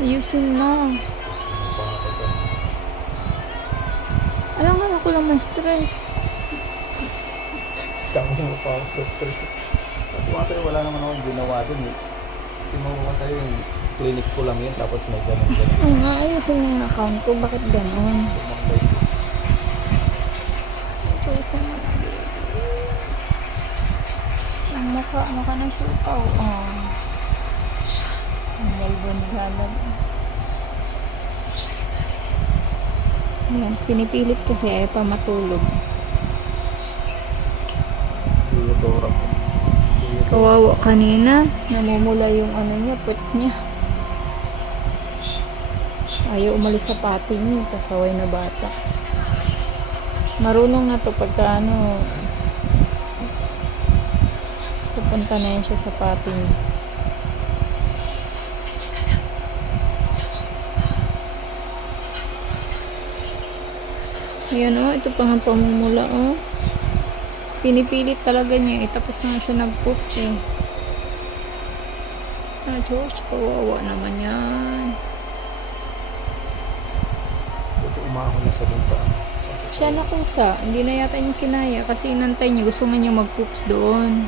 Ayusin mo. Alam nga ako lang may stress. Tama mo pa ako sa stress. At mga wala naman akong ginawa dun eh. Tinuha ko sa'yo yung clinic ko lang yun tapos may ganun ganun. Oo nga, ayusin mo yung account ko. Bakit? Tumakbay. Choose mo na, baby. Ang mukha mo ka ng siupaw. Oh. Galbo ni Lalab. Ayan, pinipilit kasi ay pa matulog. Kuya Dora ko. Kuya Dora. Kawawa kanina, namumula yung ano niya, put niya. Ayaw umalis sa pati niya, yung pasaway na bata. Marunong na to pagka ano, pupunta na yan siya sa pati niya. Ayan o, ito pa nga pamumula o. Pinipilit talaga niya, eh, tapos na siya nag-poops eh. Ah, George, kawawa naman yan. Buti umahon na siya dun sa Siya na kusa, hindi na yata yung kinaya kasi inantay niya, gusto nga niya mag-poops doon.